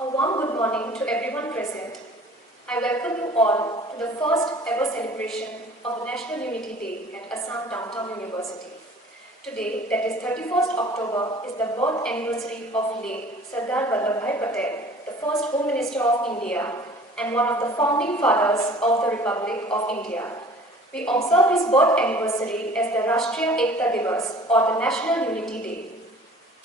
A warm good morning to everyone present. I welcome you all to the first ever celebration of the National Unity Day at Assam Downtown University. Today, that is 31st October, is the birth anniversary of late Sardar Vallabhbhai Patel, the first Home Minister of India and one of the founding fathers of the Republic of India. We observe his birth anniversary as the Rashtriya Ekta Divas or the National Unity Day.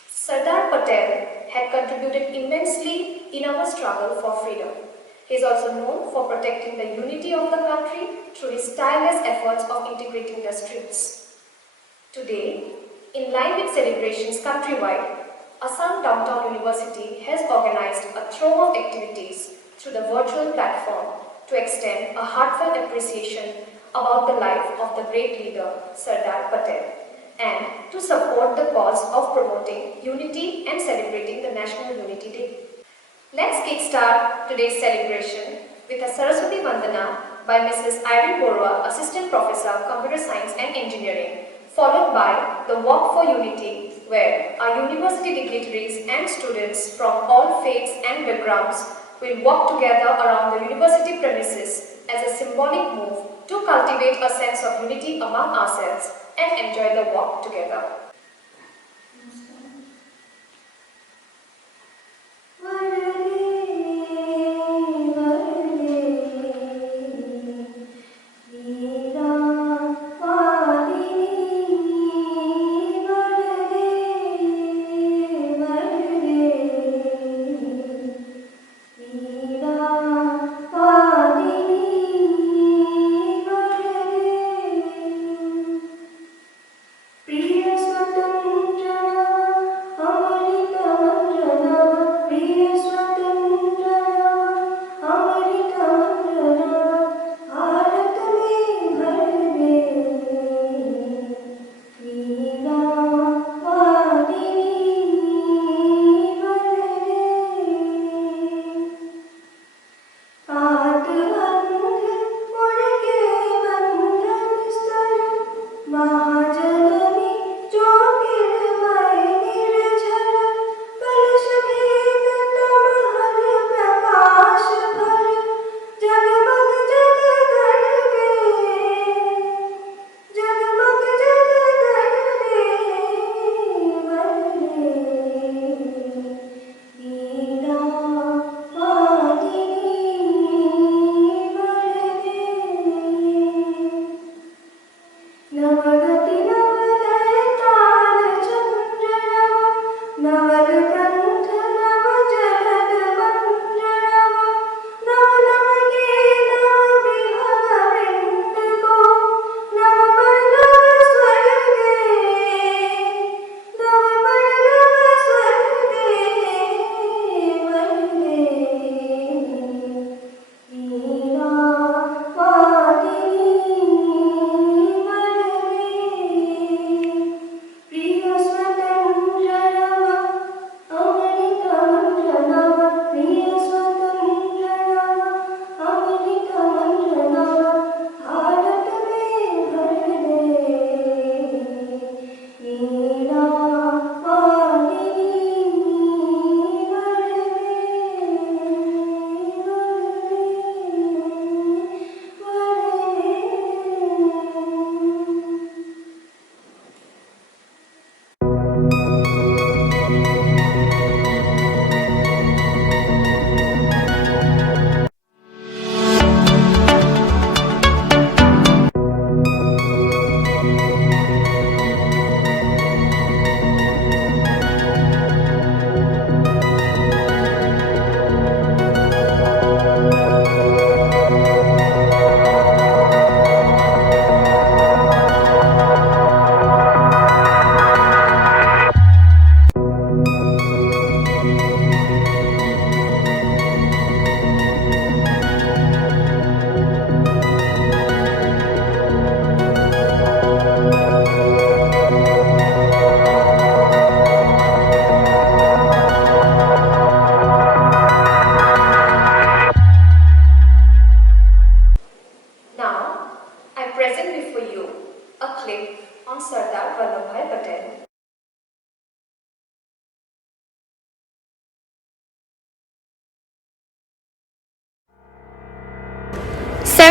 Sardar Patel had contributed immensely in our struggle for freedom. He is also known for protecting the unity of the country through his tireless efforts of integrating the streets. Today, in line with celebrations countrywide, Assam Downtown University has organized a trove of activities through the virtual platform to extend a heartfelt appreciation about the life of the great leader Sardar Patel, and to support the cause of promoting unity and celebrating the National Unity Day. Let's kickstart today's celebration with a Saraswati Vandana by Mrs. Irene Borua, Assistant Professor, Computer Science and Engineering, followed by the Walk for Unity, where our university dignitaries and students from all faiths and backgrounds will walk together around the university premises as a symbolic move to cultivate a sense of unity among ourselves and enjoy the walk together.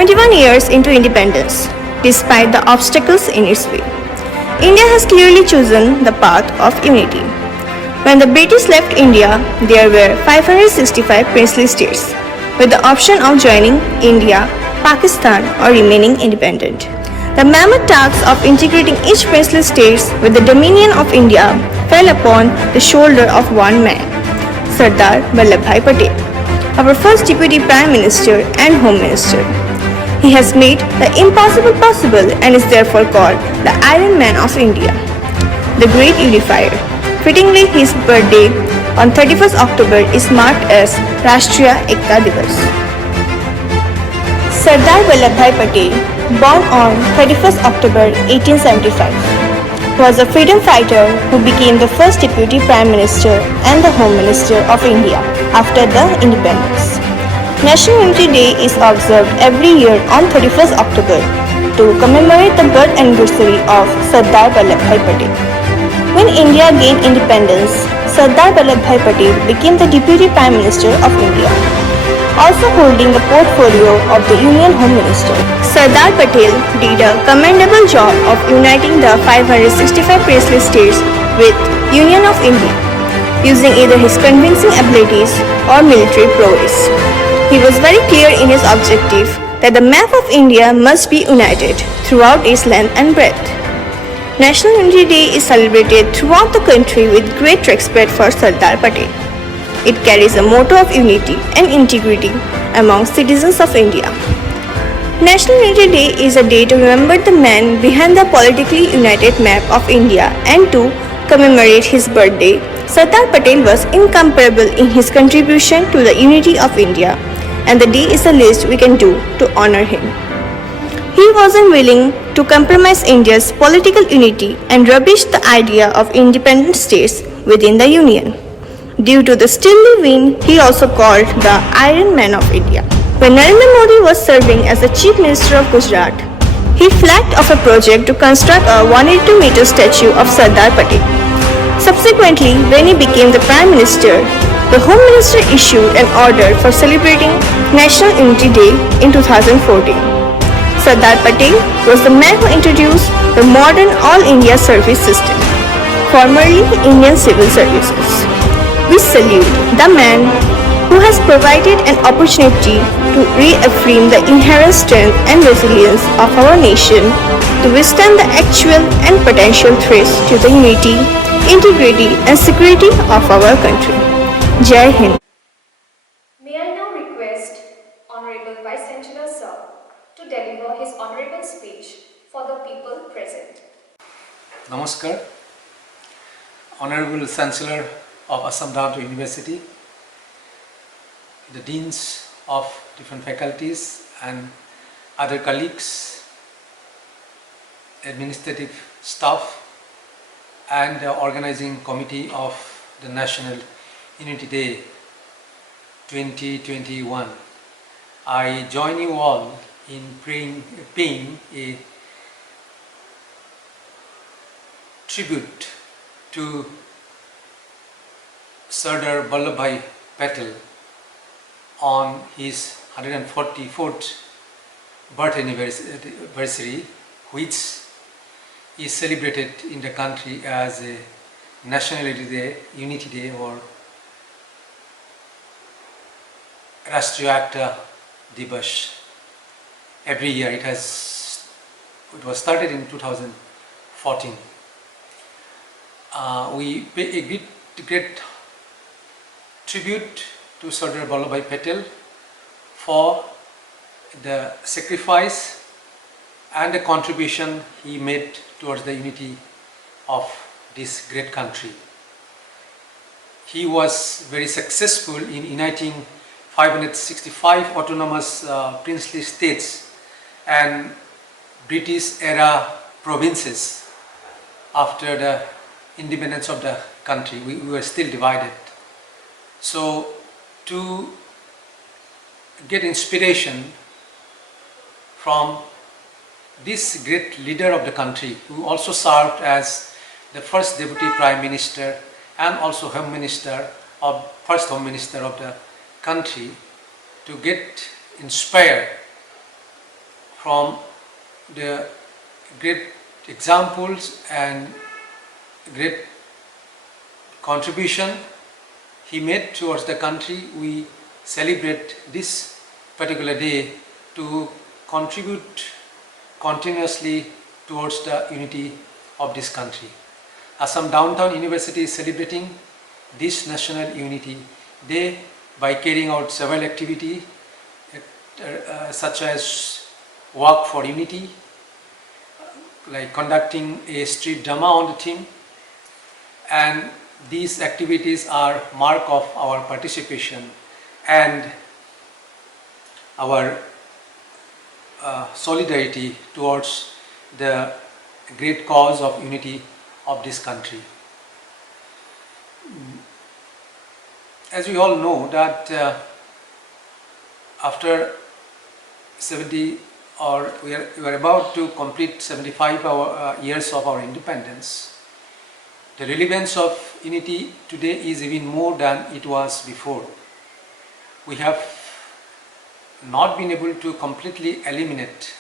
71 years into independence, despite the obstacles in its way, India has clearly chosen the path of unity. When the British left India, there were 565 princely states, with the option of joining India, Pakistan, or remaining independent. The mammoth task of integrating each princely state with the dominion of India fell upon the shoulder of one man, Sardar Vallabhbhai Patel, our first Deputy Prime Minister and Home Minister. He has made the impossible possible and is therefore called the Iron Man of India, the Great Unifier. Fittingly, his birthday on 31st October is marked as Rashtriya Ekta Divas. Sardar Vallabhbhai Patel, born on 31st October 1875, was a freedom fighter who became the first Deputy Prime Minister and the Home Minister of India after the independence. National Unity Day is observed every year on 31st October to commemorate the birth anniversary of Sardar Vallabhbhai Patel. When India gained independence, Sardar Vallabhbhai Patel became the Deputy Prime Minister of India, also holding the portfolio of the Union Home Minister. Sardar Patel did a commendable job of uniting the 565 princely states with Union of India, using either his convincing abilities or military prowess. He was very clear in his objective that the map of India must be united throughout its length and breadth. National Unity Day is celebrated throughout the country with great respect for Sardar Patel. It carries a motto of unity and integrity among citizens of India. National Unity Day is a day to remember the man behind the politically united map of India and to commemorate his birthday. Sardar Patel was incomparable in his contribution to the unity of India, and the day is the least we can do to honor him. He wasn't willing to compromise India's political unity and rubbish the idea of independent states within the Union. Due to the steely wind, he also called the Iron Man of India. When Narendra Modi was serving as the Chief Minister of Gujarat, he flagged off a project to construct a 182-meter statue of Sardar Patel. Subsequently, when he became the Prime Minister, the Home Minister issued an order for celebrating National Unity Day in 2014. Sardar Patel was the man who introduced the modern All India Service System, formerly Indian Civil Services. We salute the man who has provided an opportunity to reaffirm the inherent strength and resilience of our nation to withstand the actual and potential threats to the unity, integrity and security of our country. Jai Hind. May I now request Honorable Vice Chancellor Sir to deliver his honorable speech for the people present. Namaskar. Honorable Chancellor of Assam Downtown University, the deans of different faculties and other colleagues, administrative staff and the organizing committee of the National Unity Day 2021. I join you all in paying a tribute to Sardar Vallabhbhai Patel on his 144th birth anniversary, which is celebrated in the country as a National Unity Day or Rashtriya Ekta Divas. Every year it was started in 2014. We pay a great tribute to Sardar Vallabhbhai Patel for the sacrifice and the contribution he made towards the unity of this great country. He was very successful in uniting 565 autonomous princely states and British era provinces. After the independence of the country, we were still divided. So to get inspiration from this great leader of the country, who also served as the first Deputy Prime Minister and also first Home Minister of the country, to get inspired from the great examples and great contribution he made towards the country, we celebrate this particular day to contribute continuously towards the unity of this country. Assam Downtown University is celebrating this National Unity Day by carrying out several activities such as Walk for Unity, like conducting a street drama on the theme, and these activities are mark of our participation and our solidarity towards the great cause of unity of this country. As we all know that after 70 or we are about to complete 75 years of our independence, the relevance of unity today is even more than it was before. We have not been able to completely eliminate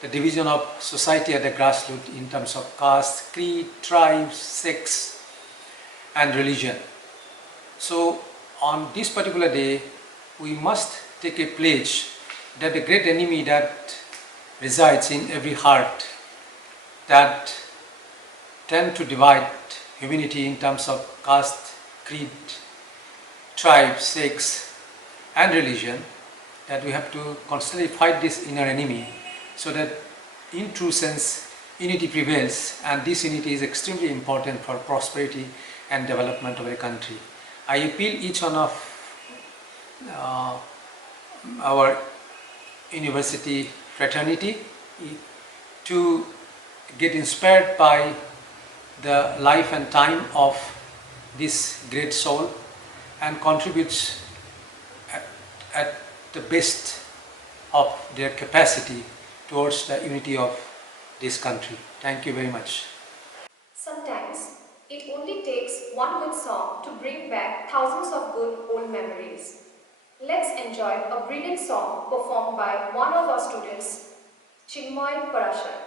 the division of society at the grassroots in terms of caste, creed, tribes, sex and religion. So on this particular day, we must take a pledge that the great enemy that resides in every heart that tend to divide humanity in terms of caste, creed, tribe, sex and religion, that we have to constantly fight this inner enemy so that in true sense unity prevails, and this unity is extremely important for prosperity and development of a country. I appeal each one of our university fraternity to get inspired by the life and time of this great soul and contributes at the best of their capacity towards the unity of this country. Thank you very much. Sometimes it only takes one good song to bring back thousands of good old memories. Let's enjoy a brilliant song performed by one of our students, Chinmoy Parashar.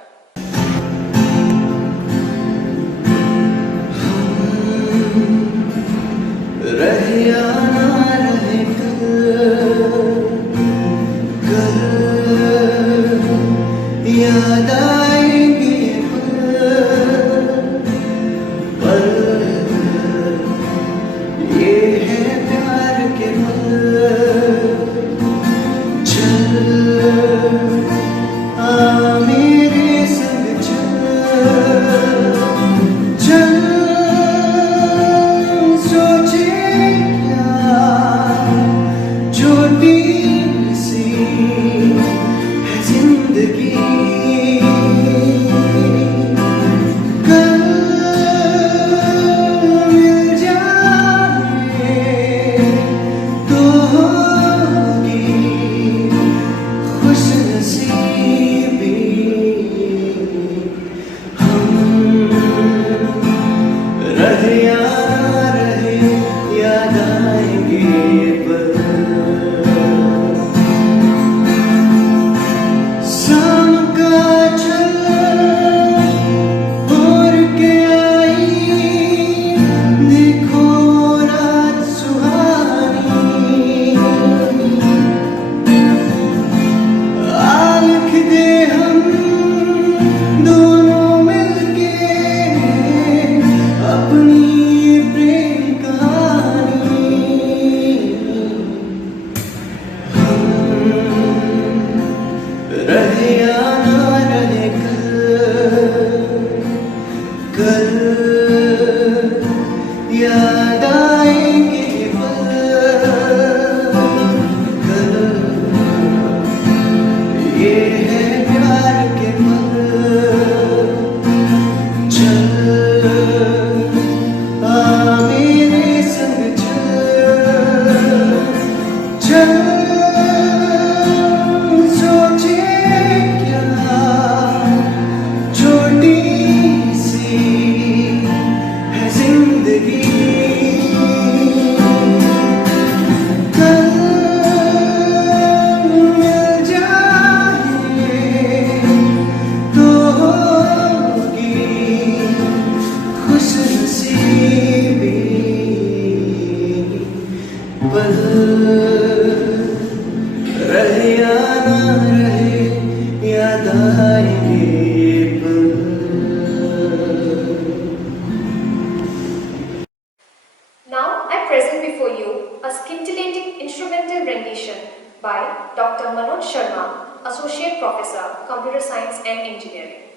नसीबी पल रहे या ना रहे याद आएंगे पल। Now I present before you a scintillating instrumental rendition by Dr. Manoj Sharma, Associate Professor, Computer Science and Engineering.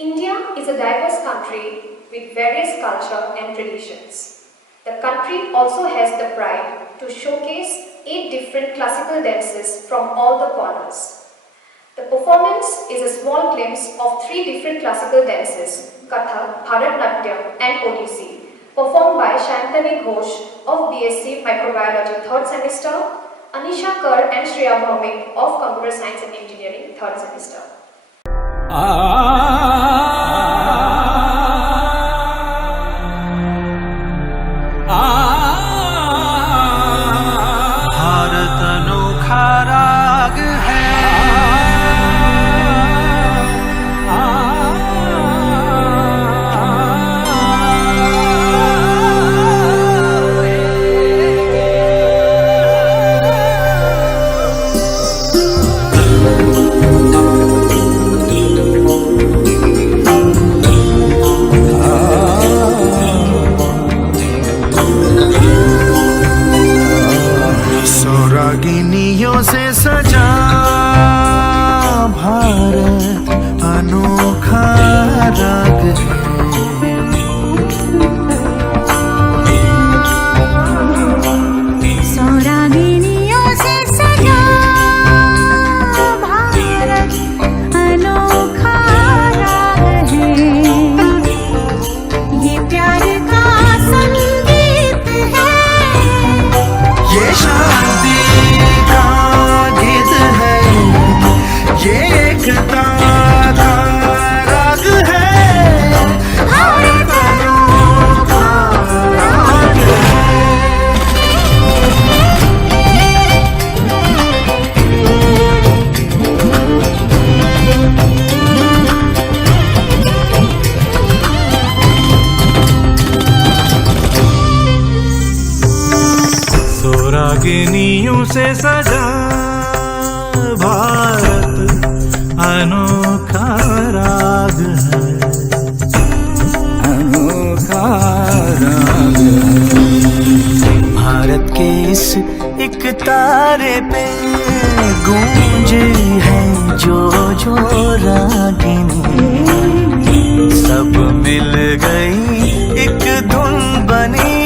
India is a diverse country with various culture and traditions. The country also has the pride to showcase 8 different classical dances from all the corners. The performance is a small glimpse of 3 different classical dances, Kathak, Bharatnatyam and Odissi, performed by Shantanu Ghosh of BSc Microbiology 3rd semester, Anisha Kar and Shreya Bhaumik of Computer Science and Engineering 3rd semester. Bharat अनोखा राग है रागिनियों से सजा भारत अनोखा राग है सौरागिनियों से सजा भारत अनोखा राग है ये प्यार का संगीत है ये शांति का गीत है ये एकता का राग है भारत अनोखा राग है रागिनियों से सजा भारत अनोखा राग है अनोखा राग है भारत के इस एक तारे पे गूंज है जो जो रागिनी सब मिल गई एक धुन बनी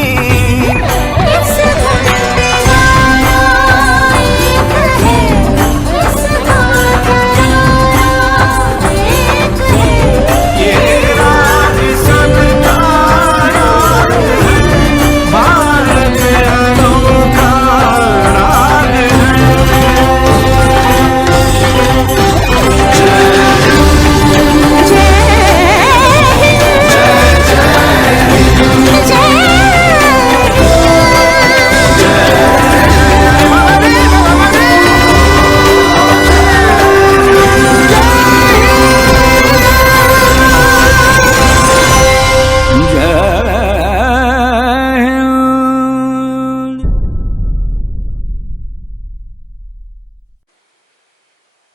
इस धुन में गाना एक है इस धुन का गाना एक है ये राग सबका राग है भारत अनोखा राग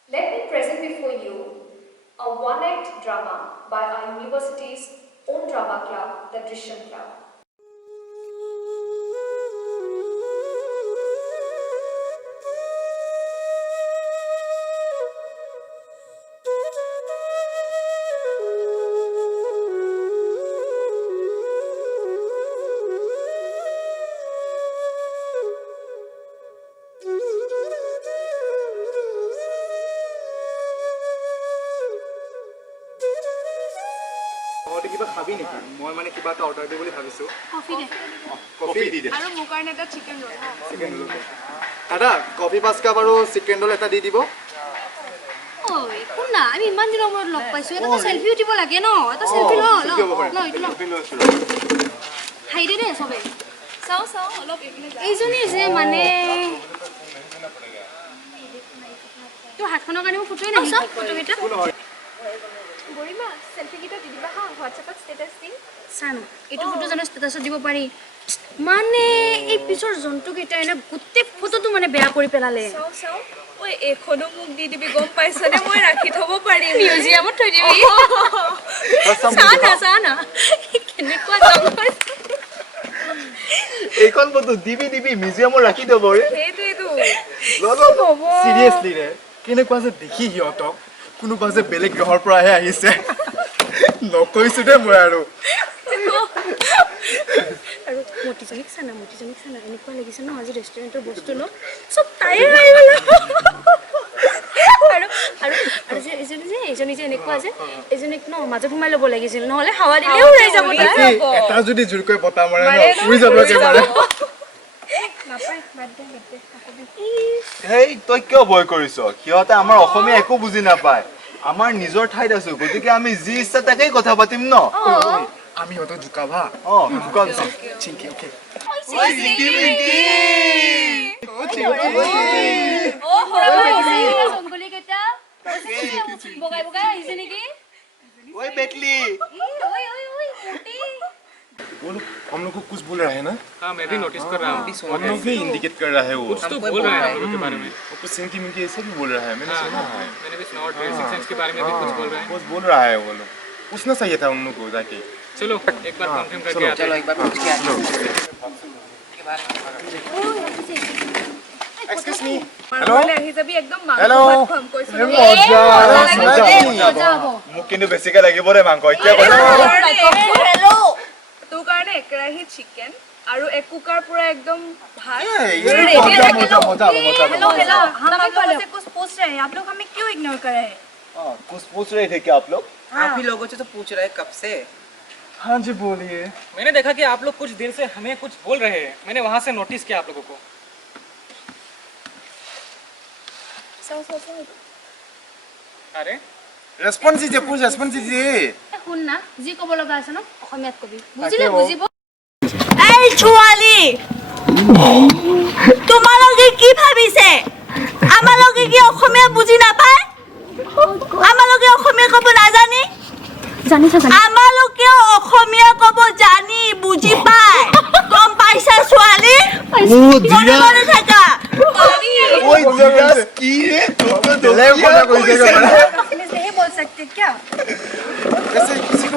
Let me present before you a one-act drama by our university's own drama club, the Drishyam Club. তহঁতে কিবা খাবি নেকি মই মানে কিবা এটা অৰ্ডাৰ দিম বুলি ভাবিছো कॉफी दे কফি দি দে আৰু মোৰ কাৰণে এটা চিকেন ৰোল চিকেন ৰোল দাদা কফি 5 কাপ আৰু চিকেন ৰোল এটা দি দিব ঐ কোন না আমি ইমান দিনৰ মূৰত লগ পাইছো এটা সেলফি উঠিব লাগে ন এটা সেলফি ল selfie হ'ব পাৰে। ল এইটো ল কফি লৈ আছো হাই দে দে সবে চাও চাও অলপ এইজনী যে মানে তো হাতখনৰ কাৰণে মই ফটোই নাই ফটো কেইটা গৰিমা সেলফি কিটা দি দিবা হা WhatsApp ষ্টেটাস দিম চানো এইটো ফটো জানো ষ্টেটাছত দিব পাৰি মানে এই পিছৰ জন্তু কেইটা এনে গোটেই ফটোটো মানে বেয়া কৰি পেলালে চাও চাও ওই এখনো মোক দি দিবি গম পাইছনে মই ৰাখি থব পাৰিম মিউজিয়ামত থৈ দিবি চানা কেনেকুৱা যাম এইখন ফটো দিবি মিউজিয়ামত ৰাখি দিব ৰে সেইটোৱেতো সিৰিয়াসলি ৰে কেনেকুৱা যে দেখি হিয়তক কোনোবা যে বেলেগ গ্ৰহৰ পৰাহে আহিছে নকৈছো দে মই আৰু আৰু মতিজনীক চানা এনেকুৱা লাগিছে ন আজি ৰেষ্টুৰেণ্টৰ বস্তু ন চব তাইয়ে খাই গ'ল আৰু আৰু আৰু যে এইজনী যে এনেকুৱা যে এইজনীক ন মাজত সোমাই ল'ব লাগিছিল নহ'লে হাৱা দিলে উৰাই যাব তাই এটা যদি জোৰকৈ বতাহ মাৰে ন উৰি যাব একেবাৰে নাপায় বাদ দে হেই তই কিয় ভয় কৰিছ সিহঁতে আমাৰ অসমীয়া একো বুজি নাপায় আমাৰ নিজৰ ঠাইত আছো গতিকে আমি যি ইচ্ছা তাকেই কথা পাতিম ন আমি সিহঁতক জোকাবা জোকাম চিংকি অ'কে জংগলীকেইটা বগাই বগাই আহিছে নেকি ঐ বেটলি बोलो हम लोग को कुछ बोल रहा है ना हाँ मैं भी नोटिस कर रहा हूँ हम लोग भी इंडिकेट कर रहा है वो कुछ तो बोल रहा है हम लोग के बारे में वो कुछ सिंकी मिंकी ऐसे भी बोल रहा है मैंने सुना है मैंने भी सुना और ड्रेसिंग सेंस के बारे में भी कुछ बोल रहा है कुछ बोल रहा है वो लोग पूछना चाहिए था उन लोग को जाके चलो एक बार कंफर्म करके आते हैं एक्सक्यूज मी মানুহলে আহি যাবি একদম মাংস Hello. ভাত খুৱাম কৈছো মোক কিন্তু বেছিকে লাগিব দে মাংস এতিয়া তোৰ কাৰণে একেৰাহি চিকেন আৰু এক কুকাৰ পুৰা একদম ভাত हेलो हेलो हम आप लोगों से कुछ पूछ रहे हैं आप लोग हमें क्यों इग्नोर कर रहे हैं कुछ पूछ रहे थे क्या आप लोग आप ही लोगों से तो पूछ रहे हैं कब से हाँ जी बोलिए मैंने देखा कि आप लोग कुछ देर से हमें कुछ बोल रहे हैं मैंने वहां से नोटिस किया आप लोगों को अरे रेस्पॉन्स दीजिए कुछ रेस्पॉन्स दीजिए শুন না যি ক'ব লগা আছে ন অসমীয়াত কবি বুজিলে বুজিব এই ছোৱালী তোমালোকে কি ভাবিছে আমালোকে কি অসমীয়া বুজি নাপায় আমালোকে অসমীয়া ক'ব নাজানি জানিছা আমালোকে অসমীয়া ক'ব জানি বুজি পায় গম পাইছা ছোৱালী মনে মনে থাকা ওই জিজ্ঞাস কি রে তোকে কথা কইছে नहीं बोल सकते क्या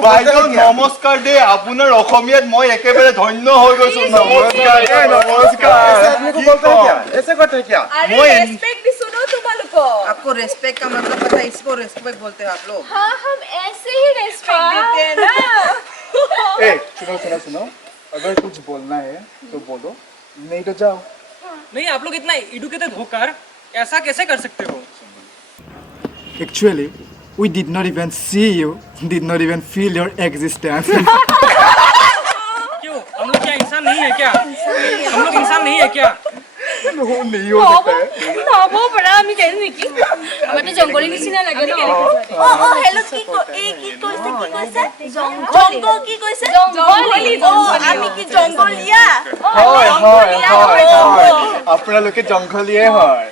বাইদেউ নমস্কাৰ দে আপোনাৰ অসমীয়াত মই একেবাৰে ধন্য হৈ গৈছো নমস্কাৰ নমস্কাৰ आदमी को बोलते हैं क्या ऐसे करते हैं क्या আরে রেসপেক্ট দিছো ন তোমালোকক आपको रेस्पेक्ट का मतलब पता है इसको रेस्पेक्ट बोलते हैं आप लोग हाँ हम ऐसे ही रेस्पेक्ट देते हैं ना ए सुनो अगर कुछ बोलना है तो बोलो नहीं तो जाओ नहीं आप लोग इतना एडुकेटेड होकर ऐसा कैसे कर सकते हो Actually, we did not even see you, did not even feel your existence. क्यों हम लोग क्या इंसान नहीं है क्या हम लोग इंसान नहीं है क्या नहीं हो सकता है হ'ব পৰা আমি জানো নেকি আমাৰতো জংগলী নিচিনা লাগে ন অ হেল্ল' কি কৈছে জংগল কি কৈছে জংগলী আমি কি জংগলীয়া হয় আপোনালোকে জংঘলীয়ে হয়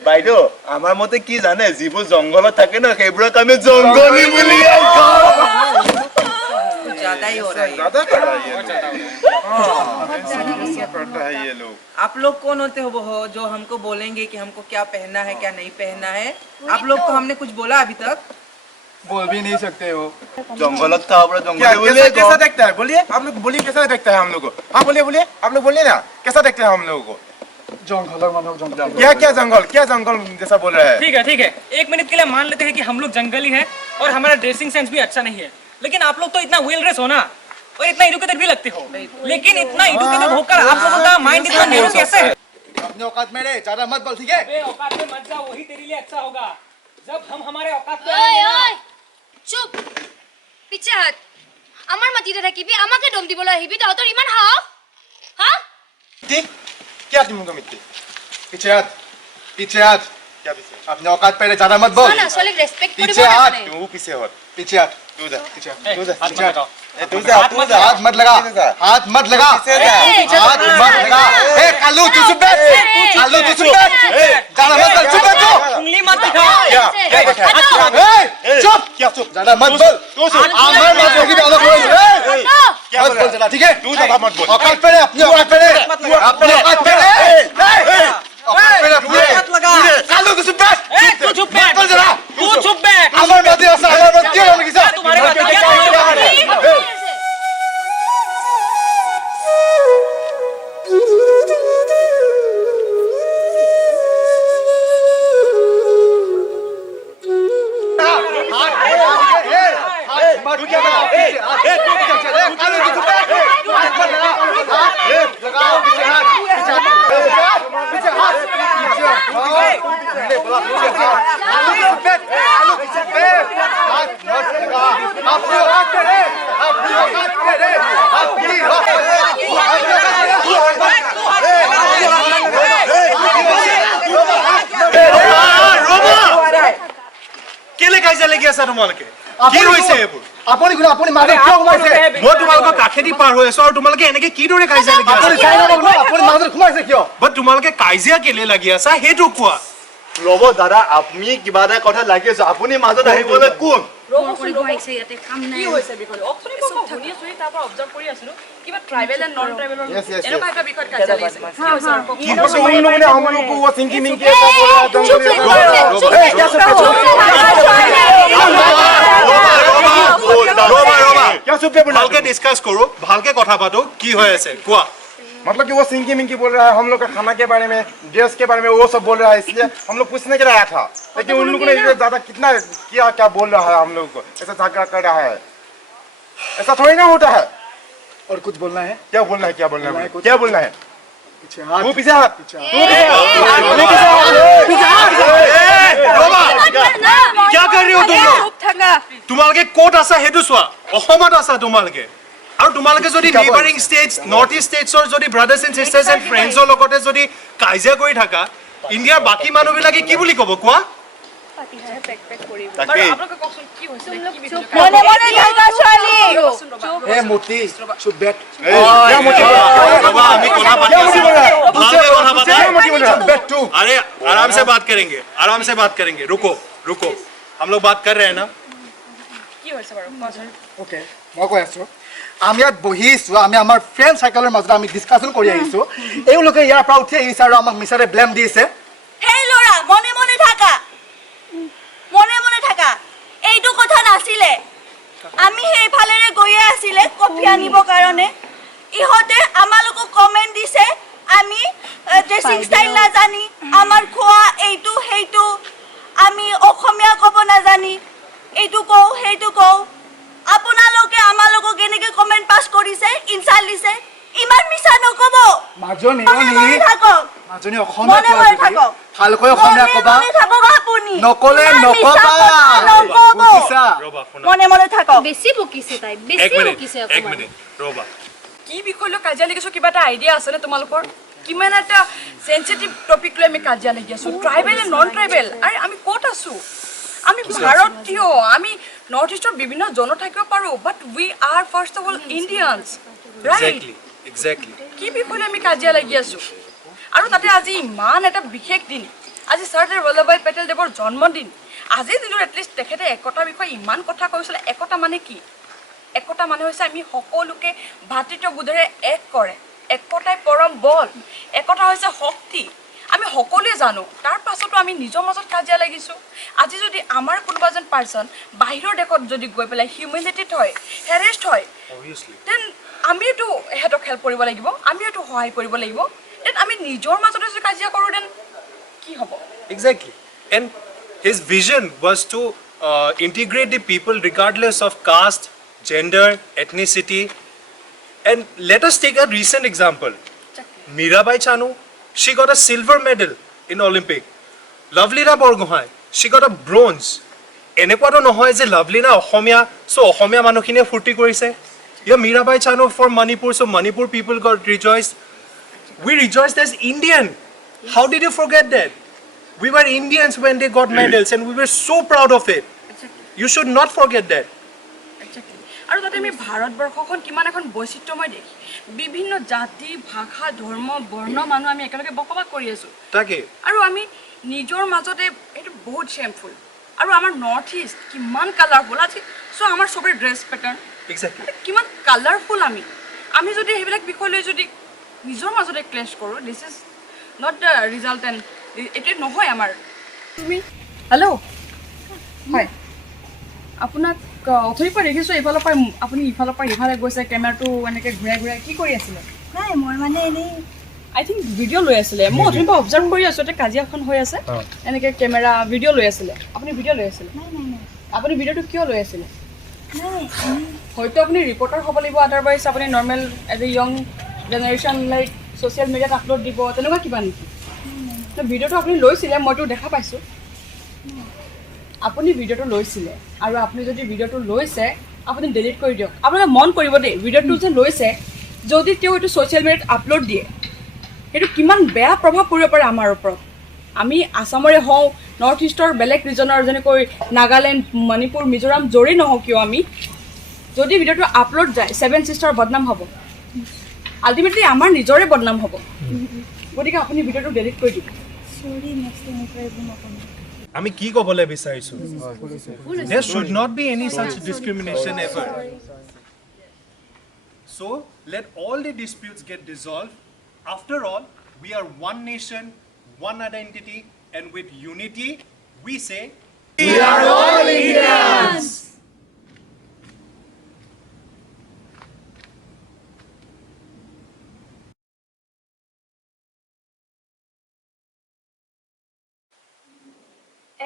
বাইদেউ আমাৰ মতে কি জানে যিবোৰ জংঘলত থাকে ন সেইবোৰক আমি জংগলী বুলি কওঁ कुछ ज्यादा ही हो रहा है ज्यादा कर रहा है ये ऐसा करता है ये लोग आप लोग कौन होते हो वो जो हमको बोलेंगे कि हमको क्या पहनना है क्या नहीं पहनना है आप लोग को हमने कुछ बोला अभी तक बोल भी नहीं सकते हो জংঘলত থকা পৰা क्या জংগলী বুলি कैसा कैसा देखता है बोलिए आप लोग बोलिए कैसा देखता है हम लोग को हाँ बोलिए आप लोग बोलिए ना कैसा देखते हैं हम लोगों को जंगलर मानव जंगल क्या जंगल जैसा बोल रहा है ठीक है एक मिनट के लिए मान लेते हैं कि हम लोग जंगली हैं और हमारा ड्रेसिंग सेंस भी अच्छा नहीं है लेकिन आप लोग तो इतना वेल ड्रेस हो ना और इतना एडुकेटेड भी लगते हो लेकिन इतना एडुकेटेड होकर आप लोगों का माइंड इतना नेरो कैसे है अपने औकात में रहे ज्यादा मत बोल ठीक है बे औकात में मत जाओ वही तेरे लिए अच्छा होगा जब हम हमारे औकात पे ওই आएंगे ना ওই চুপ পিছে হাত আমাৰ মাটিতে থাকিবি আমাকে দম দিবলৈ আহিবি তহঁতৰ ইমান সাহস হা ठीक क्या तुम उनको मिट्टी पीछे हाथ क्या पीछे अपने औकात पे रहे ज्यादा मत बोल না ছোৱালীক ৰেসপেক্ট কৰিব पीछे हाथ নাজানে तू पीछे हो पीछे हाथ तू जा पीछे हाथ तू जा पीछे हाथ तू जा हाथ मत लगा हाथ मत लगा हाथ मत लगा ए कालू तू चुप बैठ कालू तू चुप बैठ ज्यादा मत बोल चुप बैठ तू उंगली मत दिखा ए चुप क्या चुप ज्यादा मत बोल तू चुप मैं मत होगी भी अलग बोल क्या मत बोल बोल रहा ज्यादा ठीक है तू ज्यादा मत बोल औकात पे रहे अपने औकात पे रहे अपने औकात पे रहे औकात पे रहे अपने मत लगा कालू तू चुप बैठ तू चुप बैठ बोल जरा तू चुप बैठ আমার বাদে আছে আমার বাদে কি হবে কিছু तुम्हारे बात क्या हाथ मत क्या कालू तू चुप बैठ কেলে কাজিয়া লাগি আছা তোমালোকে কি হৈছে এইবোৰ আপুনি কোন আপুনি মাজত কিয় সোমাইছে মই তোমালোকৰ কাষেদি পাৰ হৈ আছো আৰু তোমালোকে এনেকে কি দৰে কাজিয়া লাগি আছা আপুনি চাই লওক ন আপুনি মাজত সোমাইছে কিয় বাট তোমালোকে কাজিয়া কেলে লাগি আছা সেইটো কোৱা ৰব দাদা আপুনি কিবা এটা কথা লাগি আছে আপুনি মাজত আহিবলৈ কোন কৰিব আহিছে ইয়াতে কাম নাই হৈছে বিষয় অকচনি কম শুনি আছো তাৰ পৰা অবজাৰ্ভ কৰি আছিলো কিবা ট্ৰাইবেল এণ্ড নন ট্ৰাইবেলৰ এনেকুৱা এটা বিষয়ত কাজিয়া লাগিছে কি কৈছে উন লোগों ने हम लोग को वो सिंकी मिंकी ऐसा बोला क्या चुप पे ভালকে ডিসকাস কৰো ভালকে কথা পাতো কি হৈ আছে কোৱা मतलब कि वो सिंकी मिंकी बोल रहा है हम लोग का खाना के बारे में ड्रेस के बारे में वो सब बोल रहा है इसलिए हम लोग पूछने के लिए आया था लेकिन उन लोगों ने ये ज्यादा कितना क्या क्या बोल रहा है हम लोग को ऐसा झगड़ा कर रहा है ऐसा थोड़ी ना होता है और कुछ बोलना है क्या बोलना है क्या बोलना है क्या बोलना है पीछे हाथ वो पीछे हाथ क्या कर रही हो तुम लोग তোমালোকে কোট আছা হেতু চোৱা অসমত আছা তোমালোকে আৰু তোমালোকে যদি নেইবাৰিং ষ্টেটছ নৰ্থ ইষ্ট ষ্টেটছৰ যদি ব্ৰাদাৰ্ছ এণ্ড চিষ্টাৰ্ছ এণ্ড ফ্ৰেণ্ডছৰ লগতে যদি কাজিয়া কৰি থাকা ইণ্ডিয়াৰ বাকী মানুহবিলাকে কি বুলি ক'ব কোৱা তাকে हे मोती चुप बैठ আমি কথা পাতি আছো ভালকে কথা পাতা बैठ तू अरे आराम से बात करेंगे रुको हम लोग बात कर रहे हैं ना ओके মই কৈ আছো আমি ইয়াত বহিছো আমি আমাৰ ফ্ৰেণ্ড সাৰ্কেলৰ মাজত আমি ডিসকাশন কৰি আহিছো এওঁলোকে ইয়াৰ পৰা উঠি আহিছে আৰু আমাক মিছাৰে ব্লেম দিছে হেই লৰা মনে মনে থাকা এইটো কথা নাছিলে আমি সেইফালেৰে গৈয়ে আছিলে কফি আনিব কাৰণে ইহতে আমালোকক কমেন্ট দিছে আমি ড্ৰেছিং ষ্টাইল নাজানি আমাৰ খোৱা এইটো হেইটো আমি অসমীয়া ক'ব নাজানি এইটো কও হেইটো কও আপোনালোকে আমালোকক এনেকে কমেন্ট পাস কৰিছে ইনসাল্ট দিছে ইমান মিছা নকব মাজনী মাজনী অসমীয়া মনে মনে থাকক ভালকৈ অসমীয়া কবা আপুনি নকলে নকবা বুজিছা মনে মনে থাকক বেছি বকিছে তাই বেছি বকিছে এক মিনিট ৰবা কি বিষয় লৈ কাজিয়া লাগিছো কিবা এটা আইডিয়া আছে নে তোমালোকৰ কিমান এটা সেনসিটিভ টপিক লৈ আমি কাজিয়া লাগি আছো ট্ৰাইবেল এণ্ড নন ট্ৰাইবেল আৰে আমি ক'ত আছো আমি ভাৰতীয় আমি নৰ্থ ইষ্টৰ বিভিন্ন জন থাকিব পাৰো but we are first of all Indians right exactly কি বিষয় লৈ আমি কাজিয়া লাগি আছো আৰু তাতে আজি ইমান এটা বিশেষ দিন আজি চৰ্দাৰ বল্লভভাই পেটেলদেৱৰ জন্মদিন আজিৰ দিনত এটলিষ্ট তেখেতে একতা বিষয়ে ইমান কথা কৈছিলে একতা মানে কি একতা মানে হৈছে আমি সকলোকে ভাতৃত্ববোধেৰে এক কৰে একতাই পৰম বল একতা হৈছে শক্তি আমি সকলোৱে জানো তাৰ পাছতো আমি নিজৰ মাজত কাজিয়া লাগিছো আজি যদি আমাৰ কোনোবা এজন পাৰ্চন বাহিৰৰ দেশত যদি গৈ পেলাই হিউমেনিটিত হয় হেৰেষ্ট হয় অবভিয়াছলি দেন আমিতো এহেতক হেল্প কৰিব লাগিব আমিতো সহায় কৰিব লাগিব দেন আমি নিজৰ মাজতে যদি কাজিয়া কৰোঁ দেন কি হ'ব Exactly. And his vision was to integrate the people regardless of caste, gender, ethnicity. And let us take a recent example. Mirabai Chanu, she got a silver medal in Olympic. Lovelina Borgohai, she got a bronze. এনেকুৱাটো নহয় যে Lovlina Asamiya so Asamiya মানুহখিনিয়ে ফূৰ্তি কৰিছে Mirabai Chanu for Manipur, so Manipur people got rejoiced. We rejoiced as Indian. How did you forget that? We were Indians when they got medals and we were so proud of it. You should not forget that. আৰু তাতে আমি ভাৰতবৰ্ষখন কিমান এখন বৈচিত্ৰ্যময় দেশ বিভিন্ন জাতি ভাষা ধৰ্ম বৰ্ণ মানুহ আমি একেলগে বসবাস কৰি আছো তাকে আৰু আমি নিজৰ মাজতে এইটো বহুত শেমফুল আৰু আমাৰ নৰ্থ ইষ্ট কিমান কালাৰফুল আজি চ' আমাৰ চবৰে ড্ৰেছ পেটাৰ্ণ Exactly. কিমান কালাৰফুল আমি যদি সেইবিলাক বিষয় লৈ যদি নিজৰ মাজতে ক্লেছ কৰোঁ this is not the result and এইটো নহয় আমাৰ তুমি হেল্ল' হয় আপোনাক অথনিৰ পৰা দেখিছোঁ এইফালৰ পৰা আপুনি ইফালৰ পৰা ইফালে গৈছে কেমেৰাটো এনেকৈ ঘূৰাই ঘূৰাই কি কৰি আছিলে নাই মই মানে এনেই আই থিংক ভিডিঅ' লৈ আছিলে মই অথনিৰ পৰা অবজাৰ্ভ কৰি আছোঁ এতিয়া কাজিয়াখন হৈ আছে এনেকৈ কেমেৰা ভিডিঅ' লৈ আছিলে আপুনি ভিডিঅ' লৈ আছিলে আপুনি ভিডিঅ'টো কিয় লৈ আছিলে হয়তো আপুনি ৰিপৰ্টাৰ হ'ব লাগিব আদাৰৱাইজ আপুনি normal as a young generation like social মিডিয়াত আপলোড দিব তেনেকুৱা কিবা নেকি? ভিডিঅ'টো আপুনি লৈছিলে, মইতো দেখা পাইছোঁ। আপুনি ভিডিঅ'টো লৈছিলে আৰু আপুনি যদি ভিডিঅ'টো লৈছে আপুনি ডিলিট কৰি দিয়ক। আপোনালোকে মন কৰিব দেই, ভিডিঅ'টো যে লৈছে, যদি তেওঁ এইটো ছ'চিয়েল মিডিয়াত আপলোড দিয়ে সেইটো কিমান বেয়া প্ৰভাৱ পৰিব পাৰে আমাৰ ওপৰত। আমি আসামৰে হওঁ, নৰ্থ ইষ্টৰ বেলেগ ৰিজনৰ যেনেকৈ নাগালেণ্ড, মণিপুৰ, মিজোৰাম য'ৰেই নহওক কিয়, আমি যদি ভিডিঅ'টো আপলোড যায় 7 ছিষ্টাৰ বদনাম হ'ব, আল্টিমেটলি আমাৰ নিজৰে বদনাম হ'ব। গতিকে আপুনি ভিডিঅ'টো ডিলিট কৰি দিব। আমি কি ক'বলৈ বিচাৰিছোঁ? There should not be any such discrimination ever. So let all the disputes get dissolved. After all, we are one nation, one identity, and with unity, we say, we are all Indians!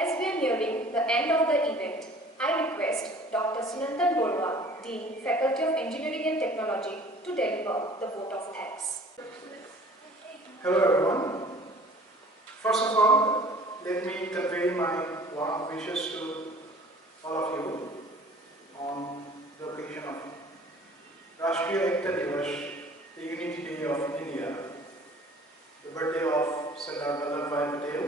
As we are nearing the end of the event, I request Dr. Sunandan Borwa, Dean, Faculty of Engineering and Technology, to deliver the vote of thanks. Hello everyone. First of all, let me convey my warm wishes to all of you on the occasion of Rashtriya Ekta Divas, the Unity Day of India, the birthday of Sardar Vallabhbhai Patel,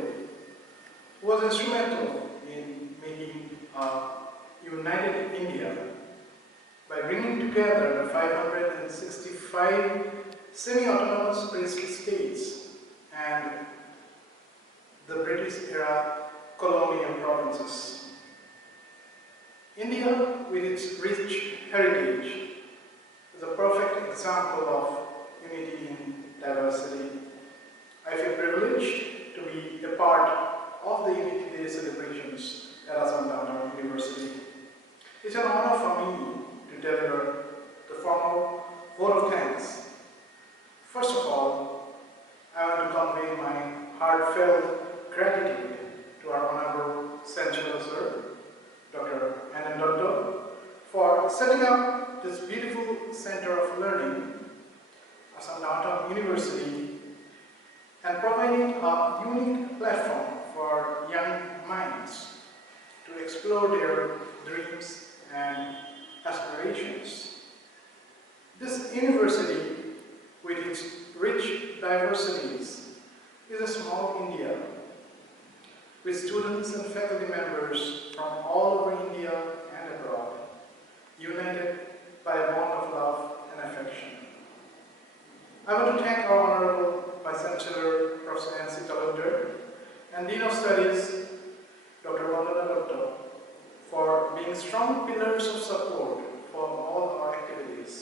who was instrumental in making a united India by bringing together the 565 semi-autonomous princely states and the British era colonial provinces. India, with its rich heritage, is a perfect example of unity in diversity. I feel privileged to be a part of the Unity Day celebrations at Assam Downtown University. It's an honor for me to deliver the formal vote of thanks. First of all, I want to convey my heartfelt gratitude to our Honorable Chancellor Sir, Dr. Anand Dutta, for setting up this beautiful center of learning, Assam Downtown University, and providing a unique platform for young minds to explore their dreams and aspirations. This university, with its rich diversities, is a small India, with students and faculty members from all over India and abroad, united by a bond of love and affection. I want to thank our Honorable Vice Chancellor, Professor Nancy Talukder, and Dean of Studies, Dr. Vandana Dutta, for being strong pillars of support for all our activities.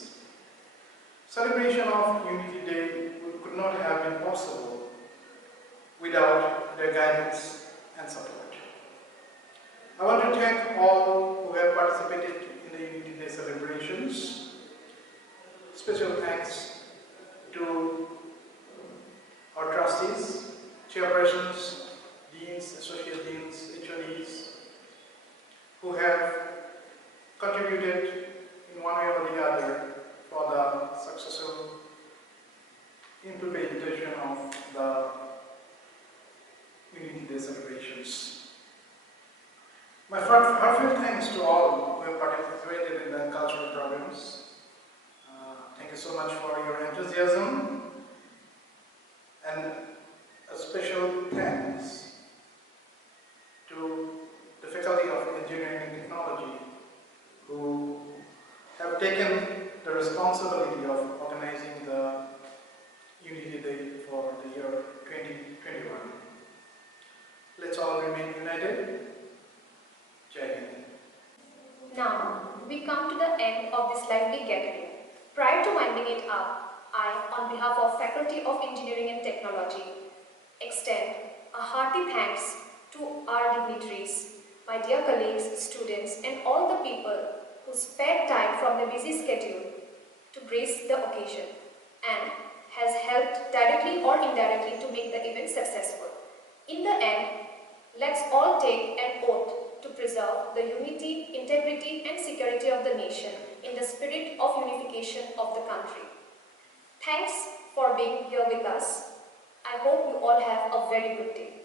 Celebration of Unity Day could not have been possible without their guidance and support. I want to thank all who have participated in the Unity Day celebrations. Special thanks to our trustees, chairpersons, deans, associate deans, HODs, who have contributed in one way or the other for the successful implementation of the Unity Day celebrations. My heartfelt thanks to all who have participated in the cultural programs. Thank you so much for your enthusiasm, and a special thanks to the Faculty of Engineering and Technology, who have taken the responsibility of organizing the Unity Day for the year 2021. Let's all remain united. Jai Hind. Now, we come to the end of this lively gathering. Prior to winding it up, I, on behalf of Faculty of Engineering and Technology, extend a hearty thanks to our dignitaries, my dear colleagues, students, and all the people who spared time from their busy schedule to grace the occasion and has helped directly or indirectly to make the event successful. In the end, let's all take an oath to preserve the unity, integrity, and security of the nation in the spirit of unification of the country. Thanks for being here with us. I hope you all have a very good day.